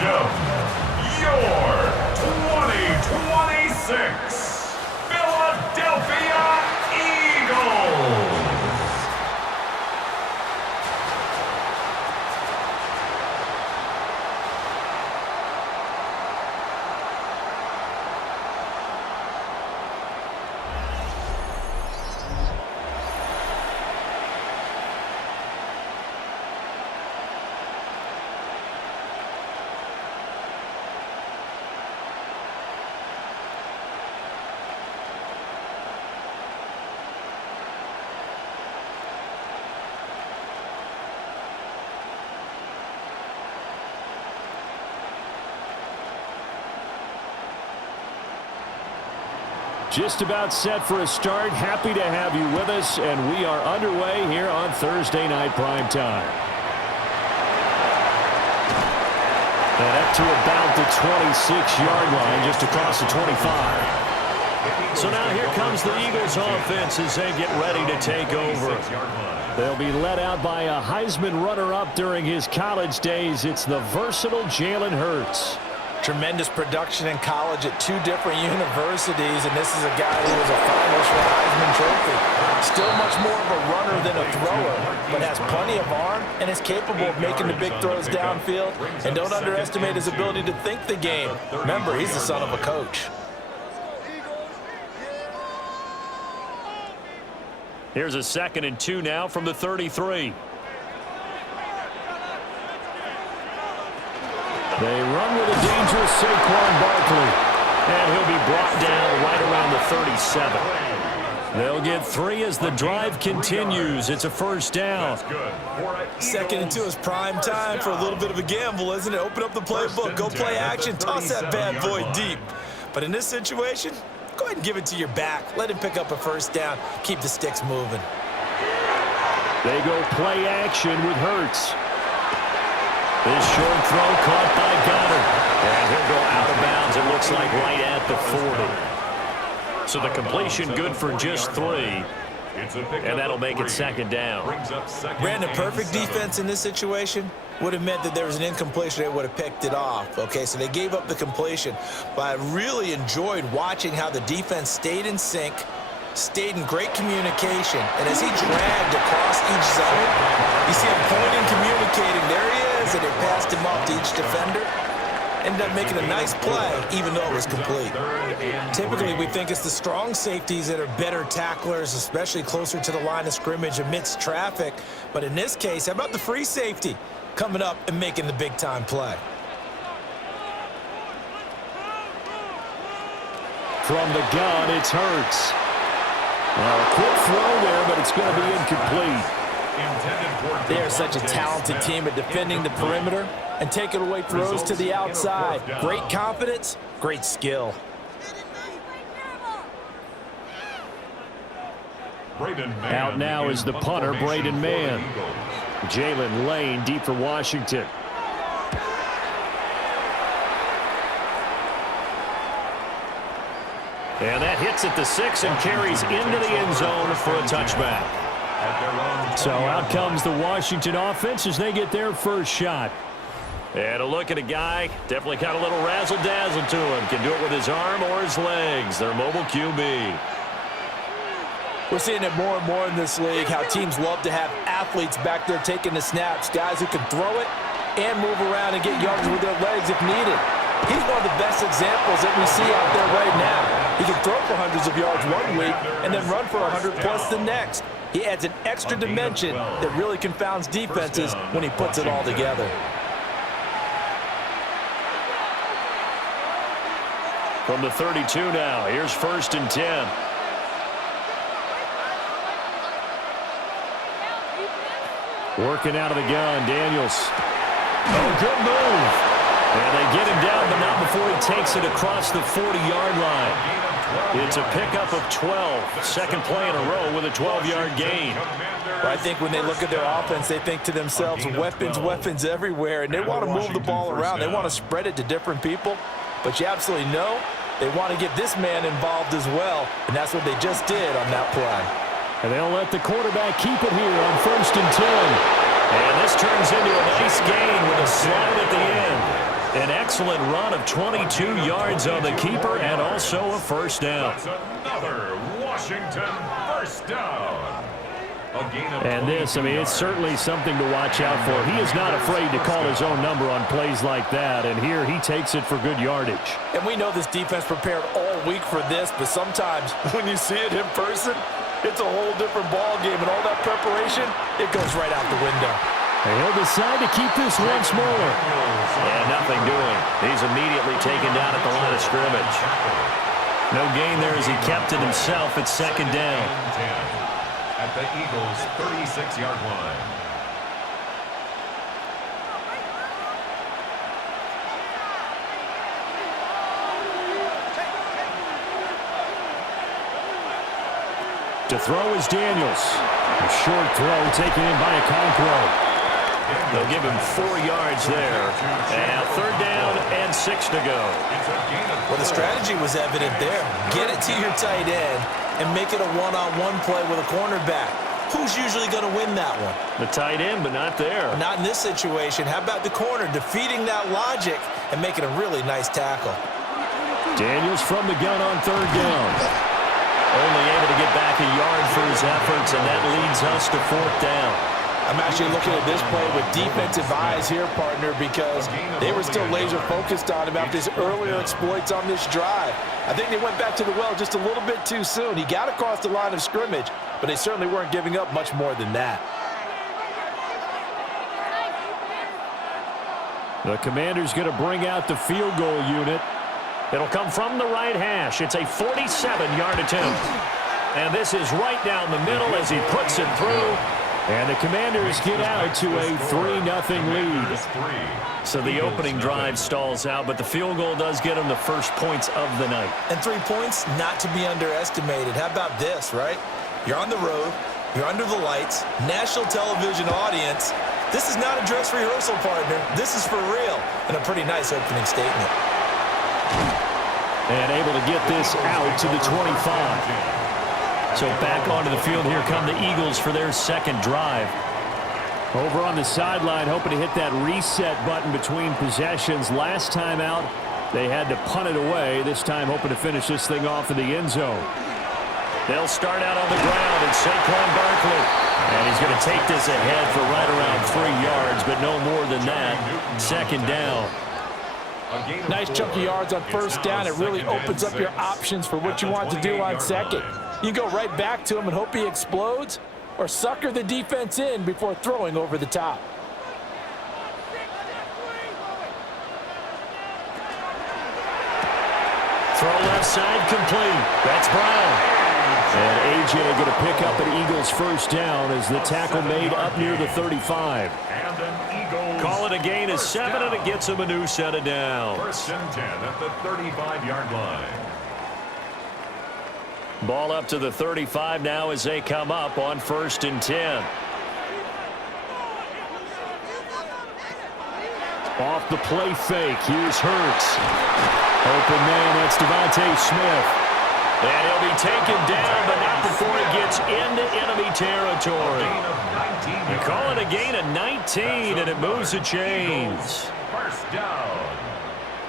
welcome your 2026 Philadelphia Eagles. Just about set for a start. Happy to have you with us, and we are underway here on Thursday Night Prime Time. And up to about the 26-yard line, just across the 25. So now here comes the Eagles offense as they get ready to take over. They'll be led out by a Heisman runner-up during his college days. It's the versatile Jalen Hurts. Tremendous production in college at two different universities, and this is a guy who was a finalist for the Heisman Trophy. Still much more of a runner than a thrower, but has plenty of arm and is capable of making the big throws downfield. And don't underestimate his ability to think the game. Remember, he's the son of a coach. Here's a 2nd and 2 now from the 33. They run with a dangerous Saquon Barkley. And he'll be brought down right around the 37. They'll get 3 as the drive continues. It's a first down. 2nd and 2 is prime time for a little bit of a gamble, isn't it? Open up the playbook, go play action, toss that bad boy deep. But in this situation, go ahead and give it to your back. Let him pick up a first down. Keep the sticks moving. They go play action with Hurts. This short throw caught by Goddard. And he'll go out of bounds, it looks like, right at the 40. So the completion good for just 3. And that'll make it 2nd down. Brandon, perfect defense in this situation would have meant that there was an incompletion. They would have picked it off. Okay, so they gave up the completion. But I really enjoyed watching how the defense stayed in sync, stayed in great communication. And as he dragged across each zone, you see him pointing, communicating. There he is, and it passed him off to each defender. Ended up making a nice play, even though it was complete. Typically, we think it's the strong safeties that are better tacklers, especially closer to the line of scrimmage amidst traffic. But in this case, how about the free safety coming up and making the big-time play? From the gun, it's Hurts. A quick throw there, but it's going to be incomplete. They are such a talented team at defending the perimeter and taking away throws to the outside. Great confidence, great skill. Out now is the punter, Braden Mann. Jalen Lane deep for Washington. And that hits at the 6 and carries into the end zone for a touchback. So out comes the Washington offense as they get their first shot. And a look at a guy, definitely got a little razzle-dazzle to him. Can do it with his arm or his legs. Their mobile QB. We're seeing it more and more in this league, how teams love to have athletes back there taking the snaps, guys who can throw it and move around and get yards with their legs if needed. He's one of the best examples that we see out there right now. He can throw for hundreds of yards one week and then run for 100+ the next. He adds an extra dimension that really confounds defenses when he puts it all together. From the 32 now, here's 1st and 10. Working out of the gun, Daniels. Oh, good move. And they get him down, but not before he takes it across the 40-yard line. It's a pickup of 12. Second play in a row with a 12-yard gain. Well, I think when they look at their offense, they think to themselves, weapons, weapons everywhere, and they want to move the ball around. They want to spread it to different people. But you absolutely know they want to get this man involved as well, and that's what they just did on that play. And they'll let the quarterback keep it here on 1st and 10. And this turns into a nice gain with a slide at the end. An excellent run of 22 yards on the keeper and also a first down. That's another Washington first down. And this, I mean, it's certainly something to watch out for. He is not afraid to call his own number on plays like that, and here he takes it for good yardage. And we know this defense prepared all week for this, but sometimes when you see it in person, it's a whole different ball game, and all that preparation, it goes right out the window. And he'll decide to keep this once more. And nothing doing. He's immediately taken down at the line of scrimmage. No gain there as he kept it himself at second down. At the Eagles' 36-yard line. To throw is Daniels. A short throw taken in by Okonkwo. They'll give him 4 yards there. And now third down and 6 to go. Well, the strategy was evident there. Get it to your tight end and make it a one-on-one play with a cornerback. Who's usually going to win that one? The tight end, but not there. Not in this situation. How about the corner defeating that logic and making a really nice tackle? Daniels from the gun on third down. Only able to get back a yard for his efforts, and that leads us to fourth down. I'm actually looking at this play with defensive eyes here, partner, because they were still laser focused on him after his earlier exploits on this drive. I think they went back to the well just a little bit too soon. He got across the line of scrimmage, but they certainly weren't giving up much more than that. The Commander's going to bring out the field goal unit. It'll come from the right hash. It's a 47-yard attempt. And this is right down the middle as he puts it through. And the Commanders get out to a 3-0 lead. So the opening drive stalls out, but the field goal does get them the first points of the night. And 3 points, not to be underestimated. How about this, right? You're on the road. You're under the lights. National television audience. This is not a dress rehearsal, partner. This is for real. And a pretty nice opening statement. And able to get this out to the 25. So back onto the field, here come the Eagles for their second drive. Over on the sideline, hoping to hit that reset button between possessions. Last time out, they had to punt it away. This time hoping to finish this thing off in the end zone. They'll start out on the ground, and Saquon Barkley. And he's going to take this ahead for right around 3 yards, but no more than that. Second down. Nice chunky yards on first down. It really opens up your options for what you want to do on second. You go right back to him and hope he explodes, or sucker the defense in before throwing over the top. Throw left side complete. That's Brown. And A.J. going to pick up an Eagles first down as the tackle made up near the 35. And an Eagles Call it a gain of 7, and it gets him a new set of downs. First and 10 at the 35-yard line. Ball up to the 35 now as they come up on first and 10. Off the play fake. Here's Hurts. Open man, that's Devontae Smith. And he'll be taken down, but not before he gets into enemy territory. You call it a gain of 19, and it moves the chains. First down.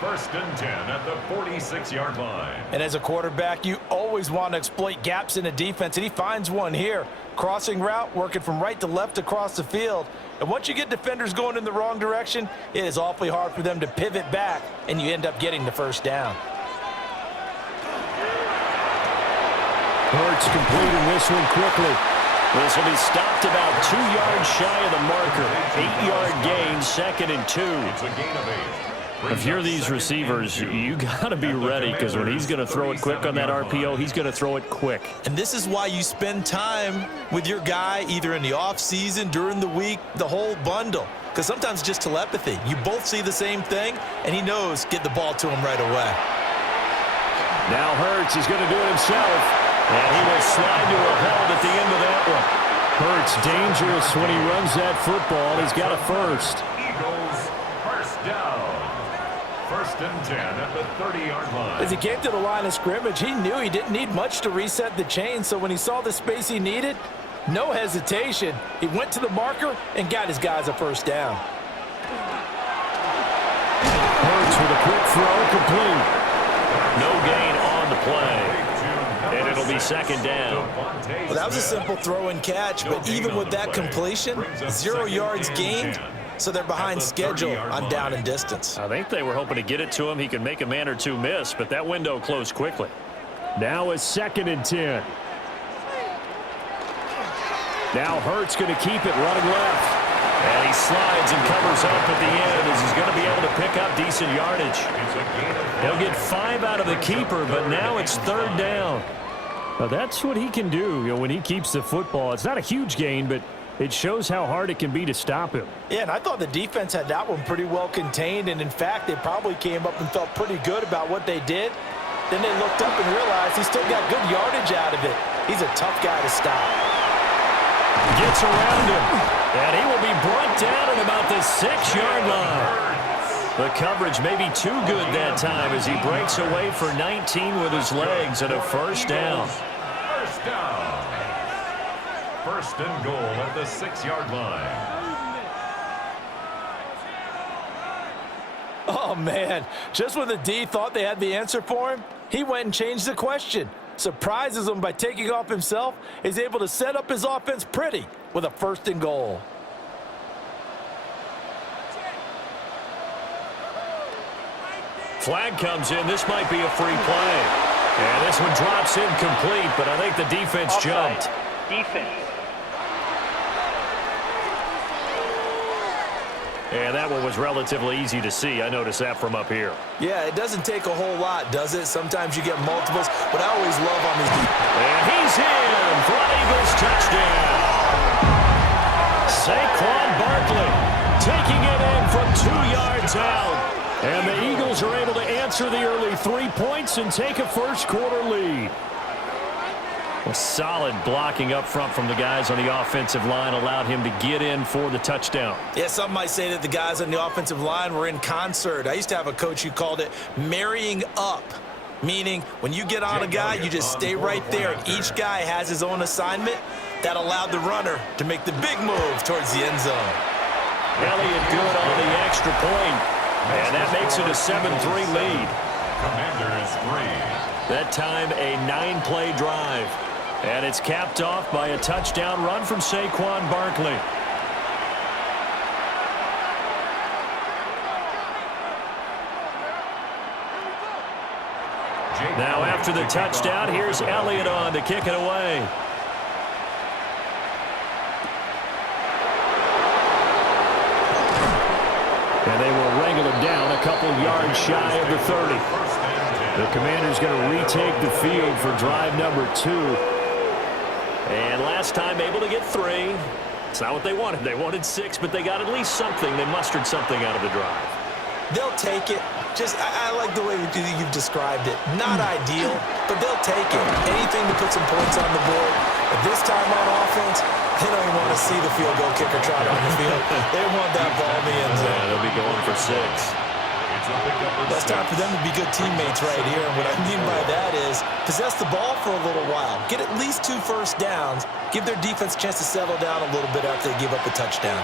First and 10 at the 46-yard line. And as a quarterback, you always want to exploit gaps in the defense, and he finds one here. Crossing route, working from right to left across the field. And once you get defenders going in the wrong direction, it is awfully hard for them to pivot back, and you end up getting the first down. Hurts completing this one quickly. This will be stopped about 2 yards shy of the marker. 8-yard gain, second and 2. It's a gain of 8. If you're these receivers, you got to be ready, because when he's going to throw it quick on that RPO, he's going to throw it quick. And this is why you spend time with your guy either in the offseason, during the week, the whole bundle. Because sometimes just telepathy. You both see the same thing, and he knows get the ball to him right away. Now Hurts is going to do it himself, and he will slide to a hold at the end of that one. Hurts dangerous when he runs that football. He's got a first. Eagles first down. First and 10 at the 30-yard line. As he came to the line of scrimmage, he knew he didn't need much to reset the chain, so when he saw the space he needed, no hesitation. He went to the marker and got his guys a first down. Hurts with a quick throw complete. No gain on the play. And it'll be second down. Well, that was a simple throw and catch, but even with that completion, 0 yards gained, so they're behind schedule on down and distance. I think they were hoping to get it to him. He could make a man or two miss, but that window closed quickly. Now it's 2nd and 10. Now Hurts going to keep it running left. And he slides and covers up at the end as he's going to be able to pick up decent yardage. He'll get 5 out of the keeper, but now it's 3rd down. Now that's what he can do, when he keeps the football. It's not a huge gain, but it shows how hard it can be to stop him. Yeah, and I thought the defense had that one pretty well contained, and in fact, they probably came up and felt pretty good about what they did. Then they looked up and realized he still got good yardage out of it. He's a tough guy to stop. Gets around him, and he will be brought down at about the 6-yard line. The coverage may be too good that time as he breaks away for 19 with his legs and a 1st down. First down. 1st and goal at the 6-yard line. Oh, man. Just when the D thought they had the answer for him, he went and changed the question. Surprises him by taking off himself. He's able to set up his offense pretty with a 1st and goal. Flag comes in. This might be a free play. And this one drops incomplete, but I think the defense jumped. Defense. And that one was relatively easy to see. I noticed that from up here. Yeah, it doesn't take a whole lot, does it? Sometimes you get multiples, but I always love on these deep. And he's in for an Eagles touchdown. Saquon Barkley taking it in from 2 yards out. And the Eagles are able to answer the early 3 points and take a first-quarter lead. A solid blocking up front from the guys on the offensive line allowed him to get in for the touchdown. Yeah, some might say that the guys on the offensive line were in concert. I used to have a coach who called it marrying up, meaning when you get on a guy, you just stay right there. Each guy has his own assignment. That allowed the runner to make the big move towards the end zone. Elliott good on the extra point, and that makes it a 7-3 lead. Commanders 3. That time a 9-play drive. And it's capped off by a touchdown run from Saquon Barkley. Now after the touchdown, here's Elliott on to kick it away. And they will wrangle him down a couple yards shy of the 30. The Commanders going to retake the field for drive number 2. And last time able to get 3. It's not what they wanted. They wanted 6, but they got at least something. They mustered something out of the drive. They'll take it. I like the way you've described it. Not ideal, but they'll take it. Anything to put some points on the board. But this time on offense, they don't even want to see the field goal kicker trot on the field. They want that ball in the end zone. Yeah, they'll be going for 6. It's time for them to be good teammates right here. And what I mean by that is possess the ball for a little while. Get at least 2 first downs. Give their defense a chance to settle down a little bit after they give up a touchdown.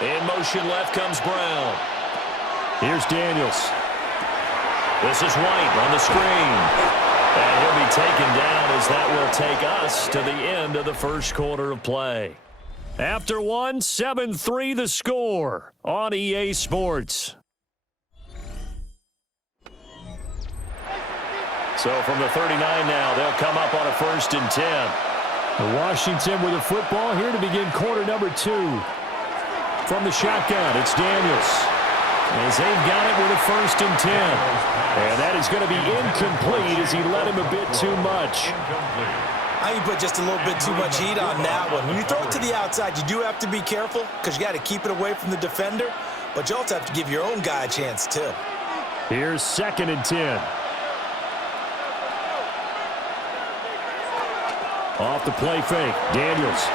In motion left comes Brown. Here's Daniels. This is White on the screen. And he'll be taken down as that will take us to the end of the first quarter of play. After 1, 7-3 the score on EA Sports. So from the 39 now, they'll come up on a 1st and 10. Washington with the football here to begin quarter number 2. From the shotgun, it's Daniels. As they've got it with a 1st and 10. And that is going to be incomplete as he led him a bit too much. I think you put just a little bit too much heat on that one. When you throw it to the outside, you do have to be careful because you got to keep it away from the defender. But you also have to give your own guy a chance, too. Here's 2nd and 10. Off the play fake, Daniels.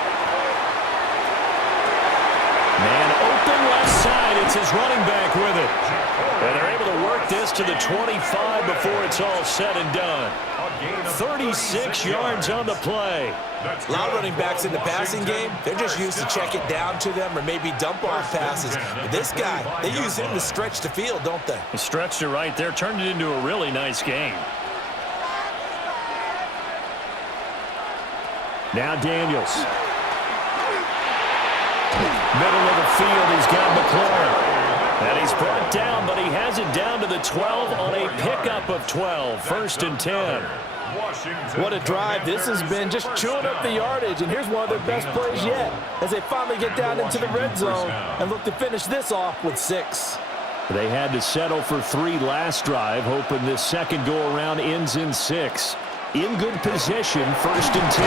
Man open left side, and It's his running back with it. And they're able to work this to the 25 before it's all said and done. 36 yards on the play. A lot of running backs in the passing game, they're just used to check it down to them or maybe dump off passes. But this guy, they use him to stretch the field, don't they? He stretched it right there, turned it into a really nice game. Now Daniels. Middle of the field, he's got McLaurin. And he's brought down, but he has it down to the 12 on a pickup of 12. 1st and 10. What a drive this has been, just chewing up the yardage. And here's one of their best plays yet as they finally get down into the red zone and look to finish this off with 6. They had to settle for 3 last drive, hoping this second go-around ends in 6. In good position, 1st and 10.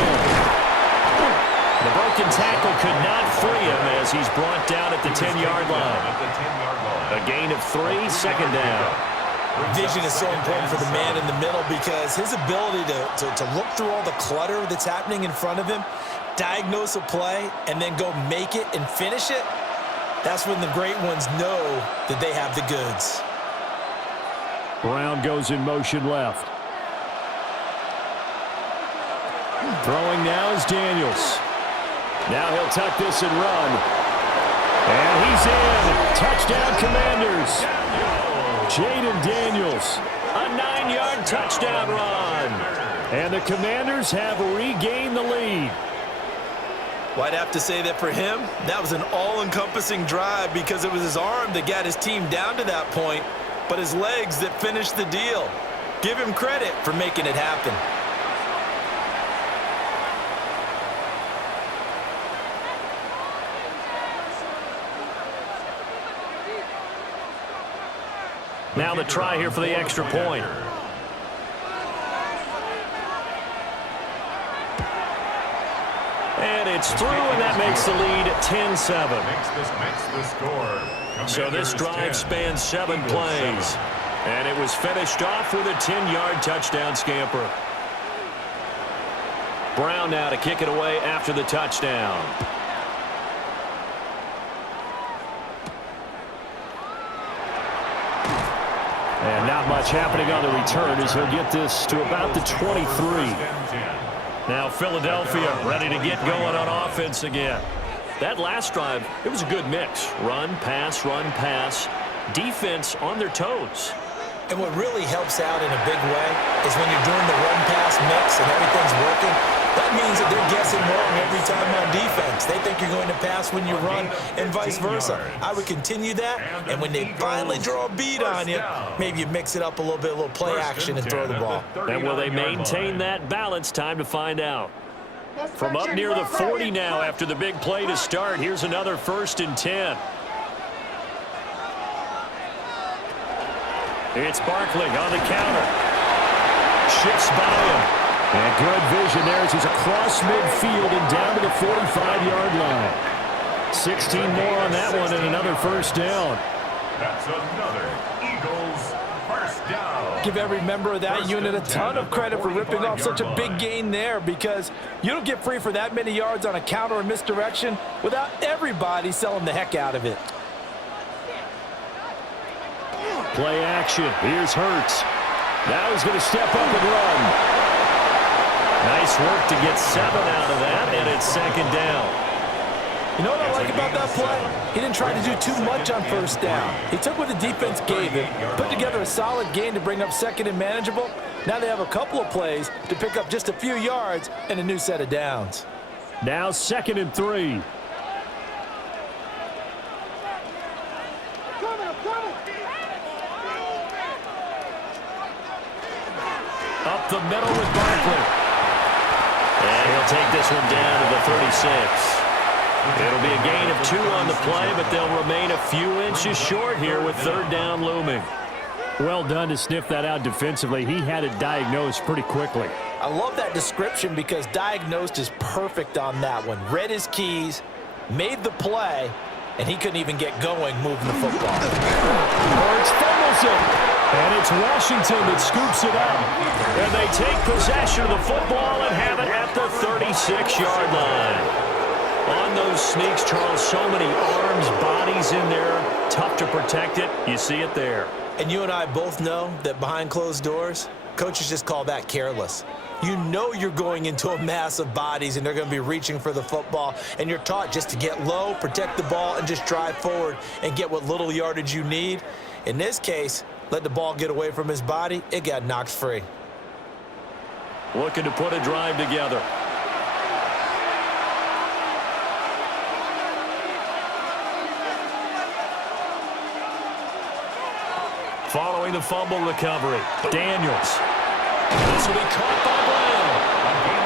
The broken tackle could not free him as he's brought down at the 10-yard line. A gain of 3, 2nd down. Vision is so important for the man in the middle because his ability to look through all the clutter that's happening in front of him, diagnose a play, and then go make it and finish it, that's when the great ones know that they have the goods. Brown goes in motion left. Throwing now is Daniels. Now he'll tuck this and run. And he's in. Touchdown, Commanders. Jaden Daniels. A 9-yard touchdown run. And the Commanders have regained the lead. Well, I'd have to say that for him, that was an all-encompassing drive because it was his arm that got his team down to that point, but his legs that finished the deal. Give him credit for making it happen. Now the try here for the extra point. And it's through, and that makes the lead 10-7. So this drive spans 7 plays. And it was finished off with a 10-yard touchdown scamper. Brown now to kick it away after the touchdown. And not much happening on the return as he'll get this to about the 23. Now Philadelphia ready to get going on offense again. That last drive, it was a good mix. Run, pass, defense on their toes. And what really helps out in a big way is when you're doing the run-pass mix and everything's working, that means that they're guessing wrong every time on defense. They think you're going to pass when you run and vice versa. I would continue that, and when they finally draw a beat on you, maybe you mix it up a little bit, a little play action and throw the ball. And will they maintain that balance? Time to find out. From up near the 40 now after the big play to start, here's another 1st and 10. It's Barkley on the counter. Shifts by him. And good vision there as he's across midfield and down to the 45-yard line. 16 more on that one and another 1st down. That's another Eagles 1st down. Give every member of that unit a ton of credit for ripping off such a big gain there because you don't get free for that many yards on a counter or misdirection without everybody selling the heck out of it. Play action. Here's Hurts. Now he's going to step up and run. Nice work to get 7 out of that, and it's 2nd down. You know what I like about that play? He didn't try to do too much on 1st down. He took what the defense gave him, put together a solid gain to bring up 2nd and manageable. Now they have a couple of plays to pick up just a few yards and a new set of downs. Now 2nd and 3. Up the middle with Barkley. And he'll take this one down to the 36. It'll be a gain of 2 on the play, but they'll remain a few inches short here with 3rd down looming. Well done to sniff that out defensively. He had it diagnosed pretty quickly. I love that description because diagnosed is perfect on that one. Read his keys, made the play, and he couldn't even get going moving the football. Hurts fumbles it. And it's Washington that scoops it up. And they take possession of the football and have it at the 36-yard line. On those sneaks, Charles, so many arms, bodies in there. Tough to protect it. You see it there. And you and I both know that behind closed doors, coaches just call that careless. You know you're going into a mass of bodies, and they're going to be reaching for the football, and you're taught just to get low, protect the ball, and just drive forward and get what little yardage you need. In this case, let the ball get away from his body. It got knocked free. Looking to put a drive together. Following the fumble recovery, Daniels. This will be caught by Brown.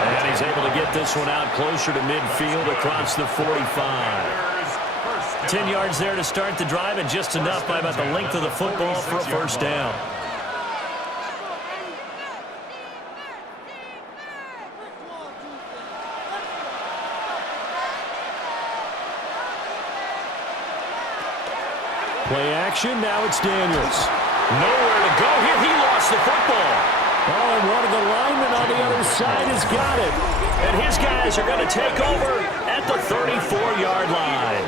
And he's able to get this one out closer to midfield across the 45. 10 yards there to start the drive, and just enough by about the length of the football for a first down. Play action, now it's Daniels. Nowhere to go here. He lost the football. Oh, and one of the linemen on the other side has got it. And his guys are going to take over at the 34-yard line.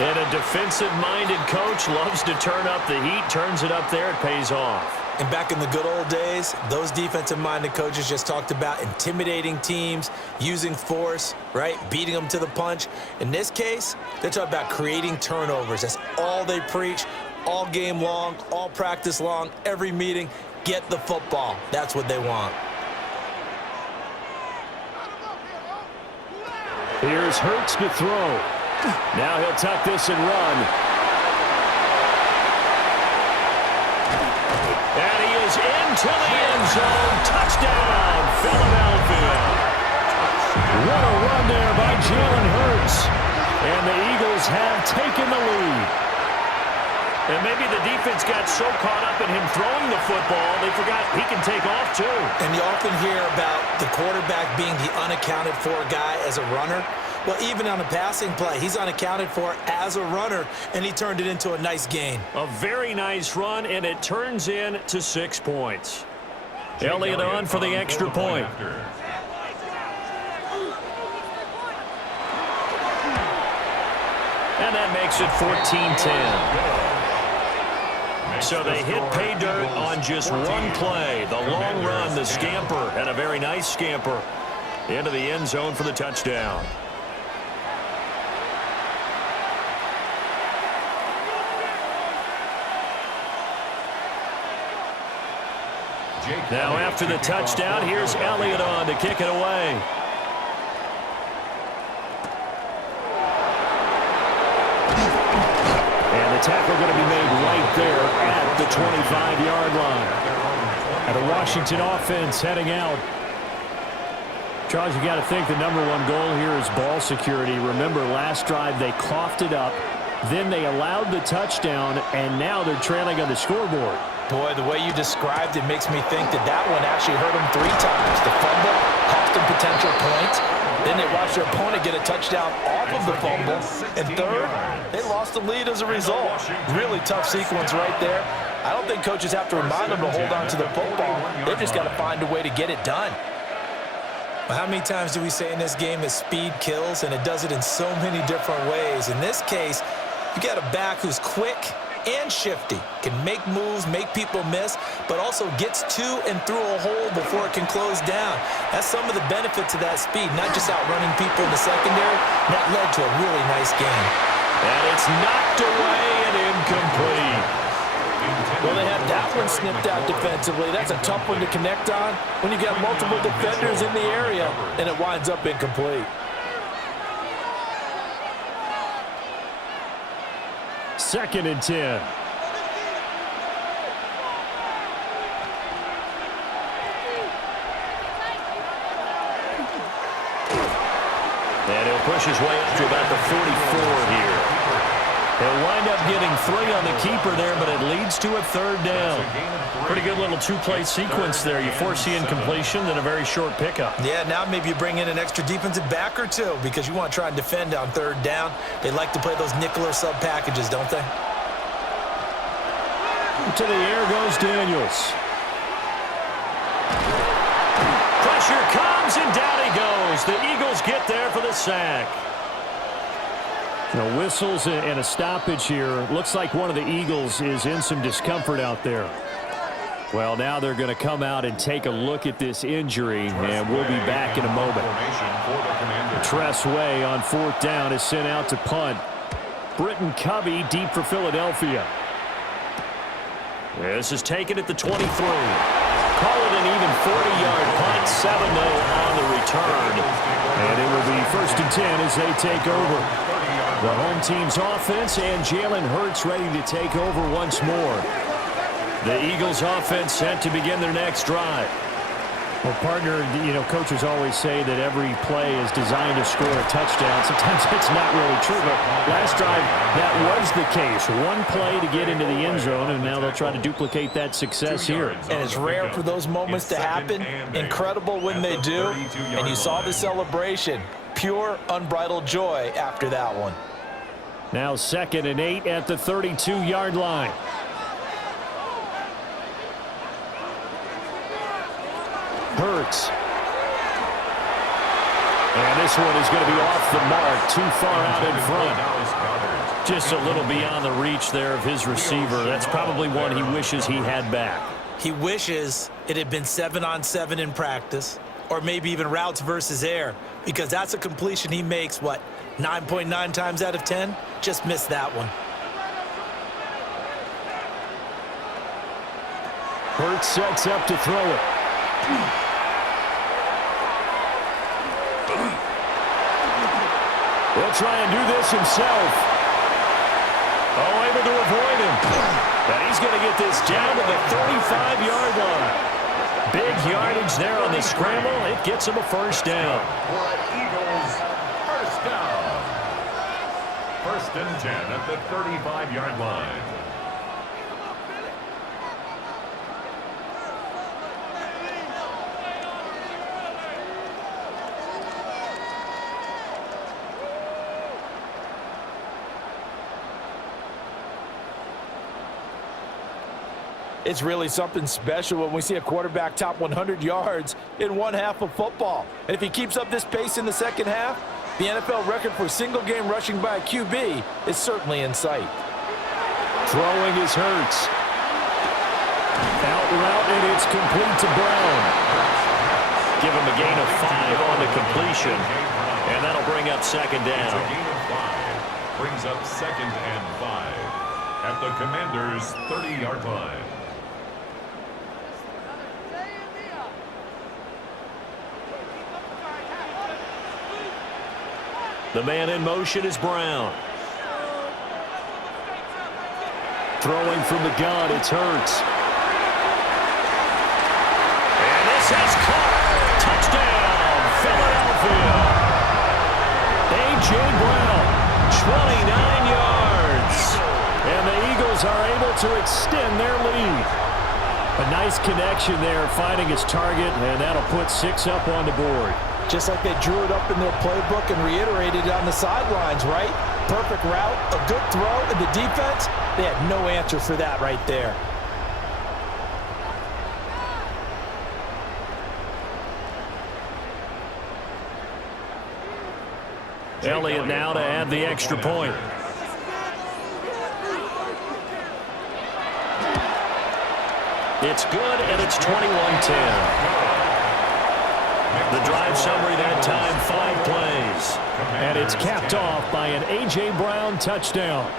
And a defensive-minded coach loves to turn up the heat, turns it up there, it pays off. And back in the good old days, those defensive-minded coaches just talked about intimidating teams, using force, right, beating them to the punch. In this case, they're talking about creating turnovers. That's all they preach, all game long, all practice long, every meeting. Get the football. That's what they want. Here's Hurts to throw. Now he'll tuck this and run. And he is into the end zone. Touchdown, Philadelphia. What a run there by Jalen Hurts. And the Eagles have taken the lead. And maybe the defense got so caught up in him throwing the football, they forgot he can take off too. And you often hear about the quarterback being the unaccounted for guy as a runner. Well, even on a passing play, he's unaccounted for as a runner, and he turned it into a nice gain. A very nice run, and it turns in to 6 points. Elliott on for the extra point. And that makes it 14-10. So they hit pay dirt on just one play. The long run, the scamper, and a very nice scamper into the end zone for the touchdown. Now after the touchdown, here's Elliott on to kick it away. And the tackle going to be made right there at the 25-yard line. And the Washington offense heading out. Charles, you got to think the #1 goal here is ball security. Remember, last drive they coughed it up. Then they allowed the touchdown, and now they're trailing on the scoreboard. Boy, the way you described it makes me think that that one actually hurt them 3 times. The fumble cost them potential points. Then they watched their opponent get a touchdown off of the fumble. And third, they lost the lead as a result. Really tough sequence right there. I don't think coaches have to remind them to hold on to the football. They've just got to find a way to get it done. Well, how many times do we say in this game that speed kills, and it does it in so many different ways? In this case, you got a back who's quick and shifty, can make moves, make people miss, but also gets to and through a hole before it can close down. That's some of the benefits of that speed, not just outrunning people in the secondary. That led to a really nice game. And it's knocked away and incomplete. Well, they had that one snipped out defensively. That's a tough one to connect on when you got multiple defenders in the area, and it winds up incomplete. Second and 10. And he'll push his way up to about the 44 here. He'll wind up getting 3 on the keeper there, but it leads to a 3rd down. Pretty good little 2-play sequence there. You force the incompletion, then a very short pickup. Yeah, now maybe you bring in an extra defensive back or 2 because you want to try and defend on 3rd down. They like to play those nickel or sub packages, don't they? To the air goes Daniels. Pressure comes, and down he goes. The Eagles get there for the sack. No whistles and a stoppage here. Looks like one of the Eagles is in some discomfort out there. Well, now they're going to come out and take a look at this injury, and we'll be back in a moment. Tress Way on 4th down is sent out to punt. Britton Covey deep for Philadelphia. This is taken at the 23. Call it an even 40-yard punt, 7-0 on the return. And it will be 1st and 10 as they take over. The home team's offense and Jalen Hurts ready to take over once more. The Eagles offense set to begin their next drive. Well, partner, you know, coaches always say that every play is designed to score a touchdown. Sometimes it's not really true, but last drive, that was the case. One play to get into the end zone, and now they'll try to duplicate that success here. And it's rare for those moments to happen. Incredible when they do. And you saw the celebration. Pure, unbridled joy after that one. Now 2nd and 8 at the 32-yard line. Hurts. And this one is going to be off the mark, too far out in front. Just a little beyond the reach there of his receiver. That's probably one he wishes he had back. He wishes it had been 7-on-7 in practice, or maybe even routes versus air, because that's a completion he makes, what, 9.9 times out of 10? Just missed that one. Hurts sets up to throw it. He'll try and do this himself. Oh, able to avoid him. And he's going to get this down to the 35-yard line. Big yardage there on the scramble. It gets him a 1st down. Eagles, 1st down. 1st and 10 at the 35-yard line. It's really something special when we see a quarterback top 100 yards in one half of football. And if he keeps up this pace in the second half, the NFL record for single-game rushing by a QB is certainly in sight. Throwing is Hurts. Out route, and it's complete to Brown. Give him a gain of 5 on the completion, and that'll bring up 2nd down. A gain of 5 brings up 2nd and 5 at the Commanders' 30-yard line. The man in motion is Brown. Throwing from the gun, it's Hurts. And this is caught. Touchdown, Philadelphia. A.J. Brown, 29 yards. And the Eagles are able to extend their lead. A nice connection there, finding his target, and that'll put 6 up on the board. Just like they drew it up in their playbook and reiterated it on the sidelines, right? Perfect route, a good throw, and the defense, they had no answer for that right there. Elliott now to add the extra point. It's good, and it's 21-10. The drive summary that time, 5 plays. And it's capped off by an A.J. Brown touchdown.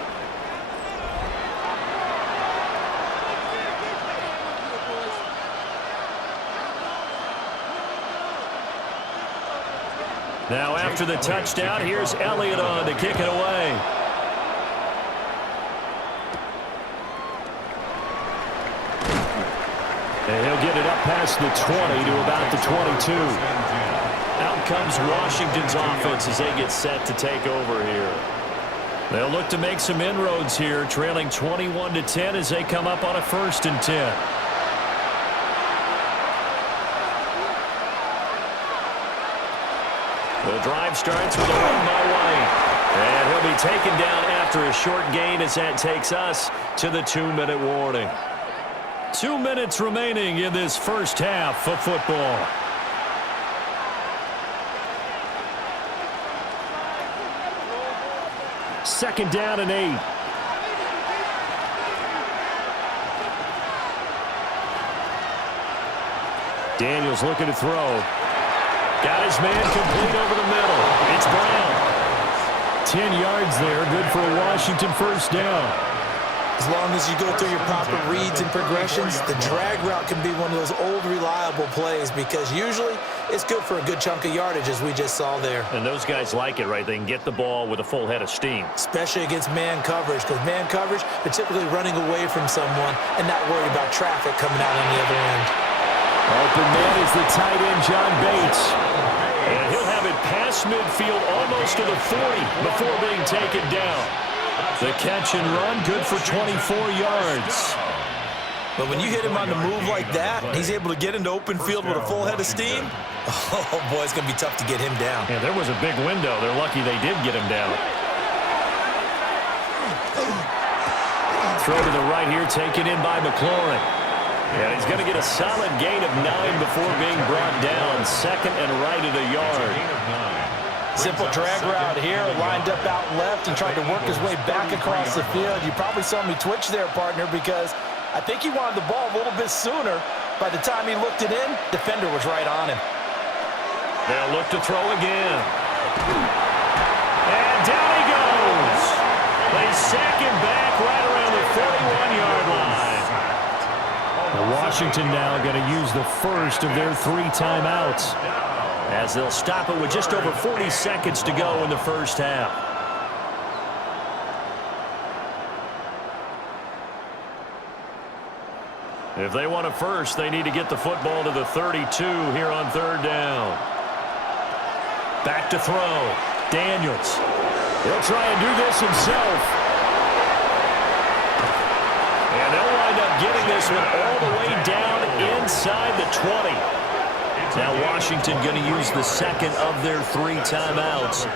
Now after the touchdown, here's Elliott on to kick it away. And he'll get it up past the 20 to about the 22. Out comes Washington's offense as they get set to take over here. They'll look to make some inroads here, trailing 21-10 as they come up on a 1st and 10. The drive starts with a run by White. And he'll be taken down after a short gain as that takes us to the 2-minute warning. 2 minutes remaining in this first half of football. 2nd down and 8. Daniels looking to throw. Got his man complete over the middle. It's Brown. 10 yards there, good for a Washington 1st down. As long as you go through your proper reads and progressions, the drag route can be one of those old reliable plays because usually it's good for a good chunk of yardage as we just saw there. And those guys like it, right? They can get the ball with a full head of steam. Especially against man coverage because man coverage, they're typically running away from someone and not worried about traffic coming out on the other end. Open man is the tight end, John Bates. And he'll have it past midfield almost to the 40 before being taken down. The catch and run, good for 24 yards. But when you hit him on the move like that, he's able to get into open field with a full head of steam. Oh, boy, it's going to be tough to get him down. Yeah, there was a big window. They're lucky they did get him down. Throw to the right here, taken in by McLaurin. And he's going to get a solid gain of 9 before being brought down. 2nd and right at a yard. Simple drag route here, lined up out left and tried to work his way back across the field. You probably saw me twitch there, partner, because I think he wanted the ball a little bit sooner. By the time he looked it in, defender was right on him. They'll look to throw again. And down he goes. They sack him back right around the 41-yard line. Washington now going to use the first of their 3 timeouts, as they'll stop it with just over 40 seconds to go in the 1st half. If they want a first, they need to get the football to the 32 here on 3rd down. Back to throw. Daniels. He'll try and do this himself. And they'll wind up getting this one all the way down inside the 20. Now Washington going to use the 2nd of their 3 timeouts,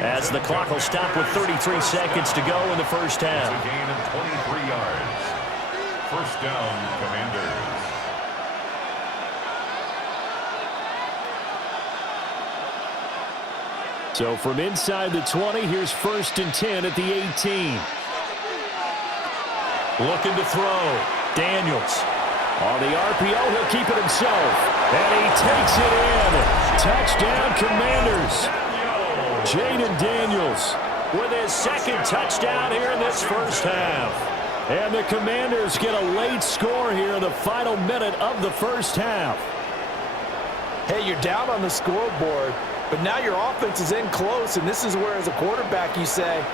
as the clock will stop with 33 seconds to go in the 1st half. It's a gain of 23 yards. 1st down, Commanders. So from inside the 20, here's 1st and 10 at the 18. Looking to throw. Daniels. On the RPO, he'll keep it himself. And he takes it in. Touchdown, Commanders. Jaden Daniels with his 2nd touchdown here in this 1st half. And the Commanders get a late score here in the final minute of the 1st half. Hey, you're down on the scoreboard, but now your offense is in close, and this is where, as a quarterback, you say,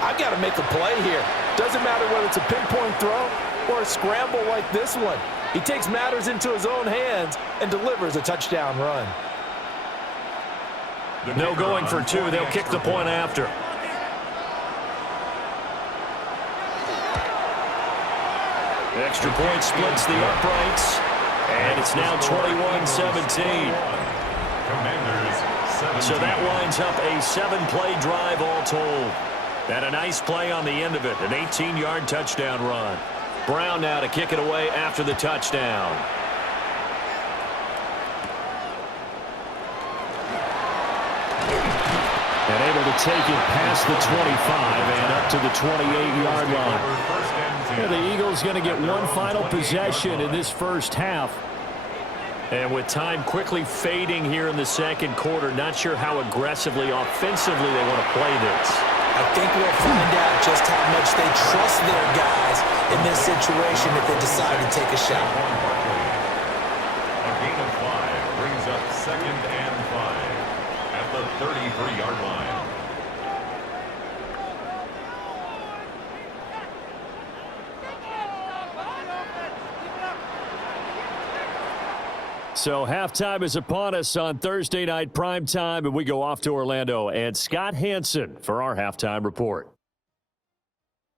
I've got to make a play here. Doesn't matter whether it's a pinpoint throw or a scramble like this one. He takes matters into his own hands and delivers a touchdown run. No going for 2. They'll kick the point after. Extra point splits the uprights. And it's now 21-17. So that winds up a 7-play drive all told. And a nice play on the end of it, an 18-yard touchdown run. Brown now to kick it away after the touchdown. And able to take it past the 25 and up to the 28-yard line. Yeah, the Eagles going to get one final possession in this 1st half. And with time quickly fading here in the 2nd quarter, not sure how aggressively, offensively they want to play this. I think we'll find out just how much they trust their guys in this situation if they decide to take a shot. A gain of 5 brings up 2nd and 5 at the 33-yard line. So halftime is upon us on Thursday night primetime, and we go off to Orlando. And Scott Hansen for our halftime report.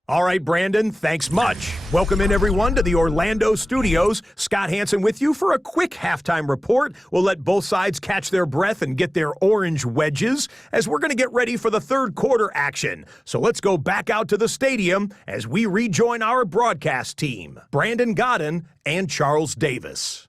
All right, Brandon, thanks much. Welcome in, everyone, to the Orlando studios. Scott Hansen with you for a quick halftime report. We'll let both sides catch their breath and get their orange wedges as we're going to get ready for the 3rd quarter action. So let's go back out to the stadium as we rejoin our broadcast team, Brandon Godden and Charles Davis.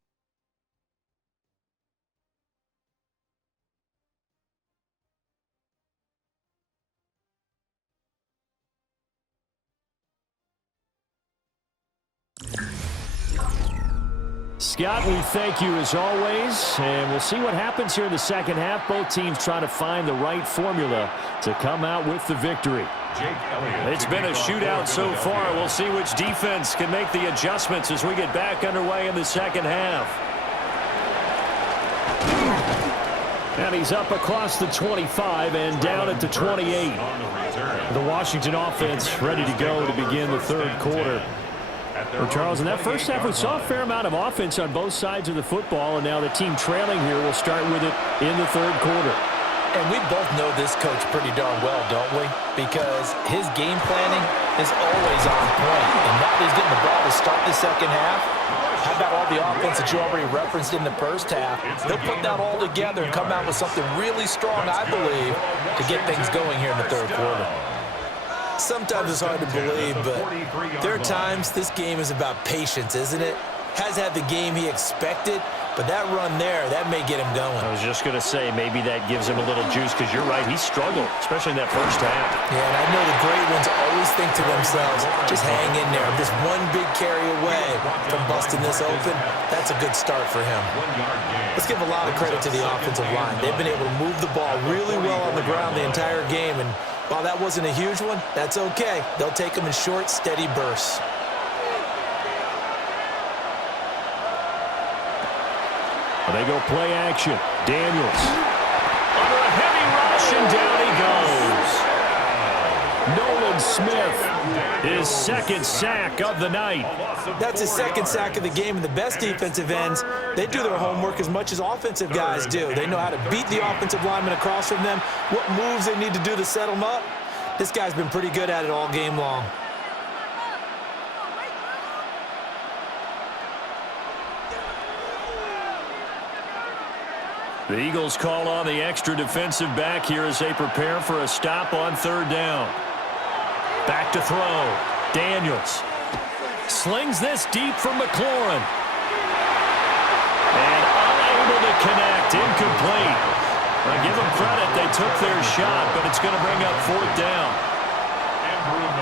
Scott, we thank you as always, and we'll see what happens here in the second half. Both teams trying to find the right formula to come out with the victory. It's been a shootout so far. We'll see which defense can make the adjustments as we get back underway in the second half. And he's up across the 25 and down at the 28. The Washington offense ready to go to begin the third quarter. Well, Charles, in that first half, we saw a fair amount of offense on both sides of the football, and now the team trailing here will start with it in the third quarter. And we both know this coach pretty darn well, don't we? Because his game planning is always on point. And now that he's getting the ball to start the second half, how about all the offense that you already referenced in the first half? He'll put that all together and come out with something really strong, I believe, to get things going here in the third quarter. Sometimes it's hard to believe, but there are times this game is about patience, isn't it? Has had the game he expected, but that run there, that may get him going. I was just going to say, maybe that gives him a little juice, because you're right, he struggled, especially in that first half. Yeah, and I know the great ones always think to themselves, just hang in there. I'm just one big carry away from busting this open. That's a good start for him. Let's give a lot of credit to the offensive line. They've been able to move the ball really well on the ground the entire game, and while that wasn't a huge one, that's okay. They'll take them in short, steady bursts. They go play action. Daniels. Under a heavy rush, and down he goes. Nolan Smith, his second sack of the night. That's his second sack of the game, and the best defensive ends, they do their homework as much as offensive guys do. They know how to beat the offensive lineman across from them, what moves they need to do to set them up. This guy's been pretty good at it all game long. The Eagles call on the extra defensive back here as they prepare for a stop on third down. Back to throw. Daniels slings this deep for McLaurin. And unable to connect. Incomplete. I give them credit. They took their shot, but it's going to bring up fourth down.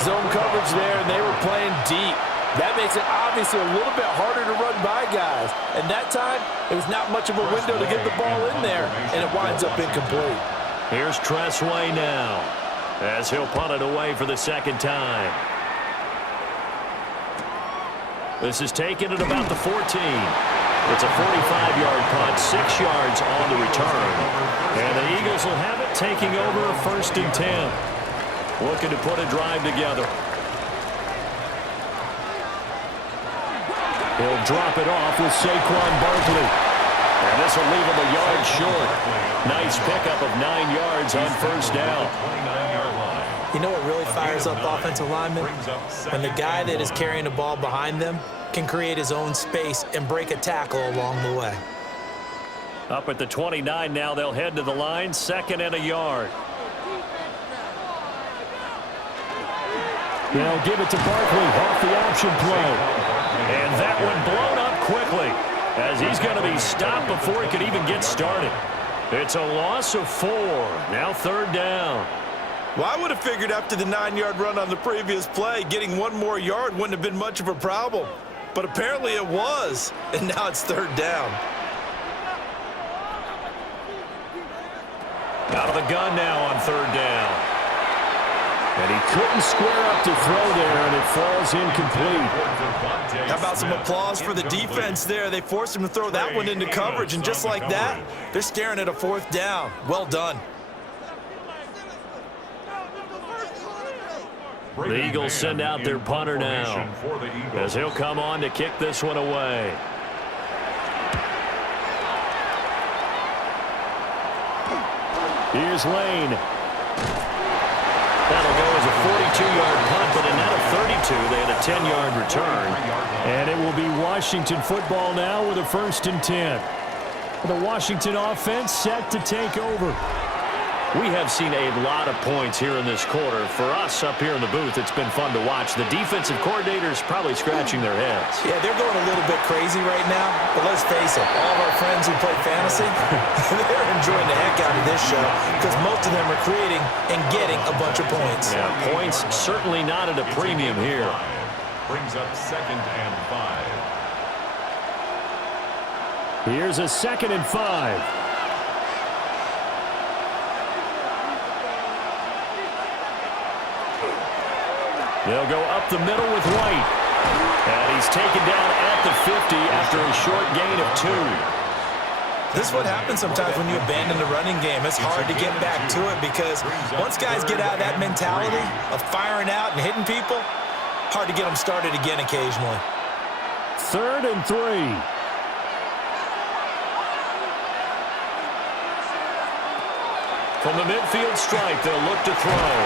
Zone coverage there, and they were playing deep. That makes it obviously a little bit harder to run by guys. And that time, it was not much of a window to get the ball in there, and it winds up incomplete. Here's Tressway now, as he'll punt it away for the second time. This is taken at about the 14. It's a 45-yard punt, 6 yards on the return. And the Eagles will have it taking over a 1st and 10. Looking to put a drive together. He'll drop it off with Saquon Barkley. And this will leave him a yard short. Nice pickup of 9 yards on first down. You know what really fires up offensive linemen? When the guy that is carrying the ball behind them can create his own space and break a tackle along the way. Up at the 29 now, they'll head to the line, 2nd and a yard. They'll give it to Barkley off the option play. And that one blown up quickly as he's going to be stopped before he could even get started. It's a loss of 4. Now 3rd down. Well, I would have figured after the 9-yard run on the previous play, getting 1 more yard wouldn't have been much of a problem. But apparently it was, and now it's 3rd down. Out of the gun now on 3rd down. And he couldn't square up to throw there, and it falls incomplete. How about some applause for the defense there? They forced him to throw that one into coverage, and just like that, they're staring at a 4th down. Well done. The Eagles send out their punter now, as he'll come on to kick this one away. Here's Lane. That'll go as a 42-yard punt, but a net of 32. They had a 10-yard return. And it will be Washington football now with a 1st and 10. The Washington offense set to take over. We have seen a lot of points here in this quarter. For us up here in the booth, it's been fun to watch. The defensive coordinators probably scratching their heads. Yeah, they're going a little bit crazy right now. But let's face it, all of our friends who play fantasy, they're enjoying the heck out of this show because most of them are creating and getting a bunch of points. Yeah, points certainly not at a premium here. Brings up 2nd and 5. Here's a 2nd and 5. They'll go up the middle with White. And he's taken down at the 50 after a short gain of 2. This is what happens sometimes when you abandon the running game. It's hard to get back to it because once guys get out of that mentality of firing out and hitting people, hard to get them started again occasionally. 3rd and 3. From the midfield stripe, they'll look to throw.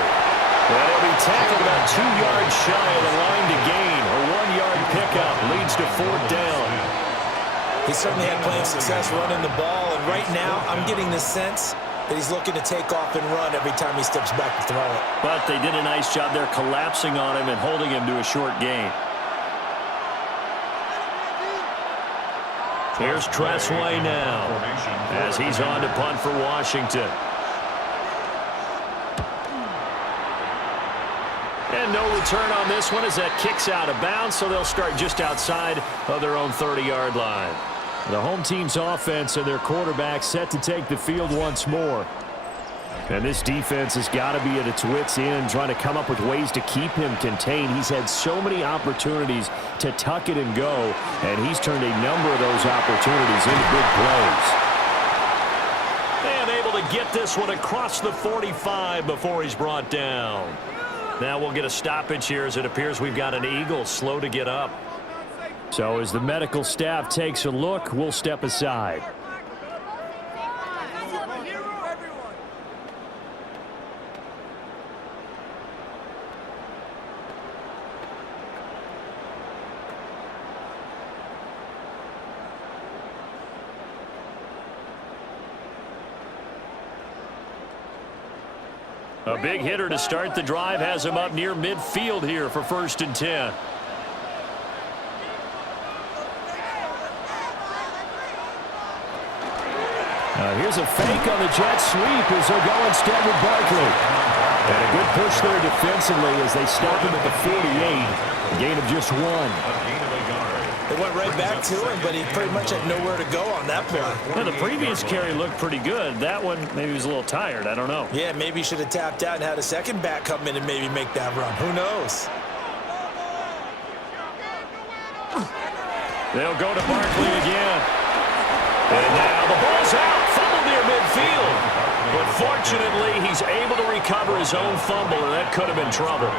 And he'll be tackled about 2 yards shy of the line to gain. A 1-yard pickup leads to 4th down. He certainly had plenty of success running the ball, and right now I'm getting the sense that he's looking to take off and run every time he steps back to throw it. But they did a nice job there collapsing on him and holding him to a short gain. Here's Tressway now as he's on to punt for Washington. And no return on this one as that kicks out of bounds, so they'll start just outside of their own 30-yard line. The home team's offense and their quarterback set to take the field once more. And this defense has got to be at its wits' end, trying to come up with ways to keep him contained. He's had so many opportunities to tuck it and go, and he's turned a number of those opportunities into big plays. And able to get this one across the 45 before he's brought down. Now we'll get a stoppage here as it appears we've got an Eagle slow to get up. So as the medical staff takes a look, we'll step aside. A big hitter to start the drive has him up near midfield here for 1st and 10. Here's a fake on the jet sweep as they'll go instead with Barkley. And a good push there defensively as they stop him at the 48. A gain of just 1. They went right back to him, but he pretty much had nowhere to go on that play. Well, the previous carry looked pretty good. That one, maybe he was a little tired. I don't know. Yeah, maybe he should have tapped out and had a second back come in and maybe make that run. Who knows? They'll go to Barkley again. And now the ball's out. Fumble near midfield. But fortunately, he's able to recover his own fumble, and that could have been trouble.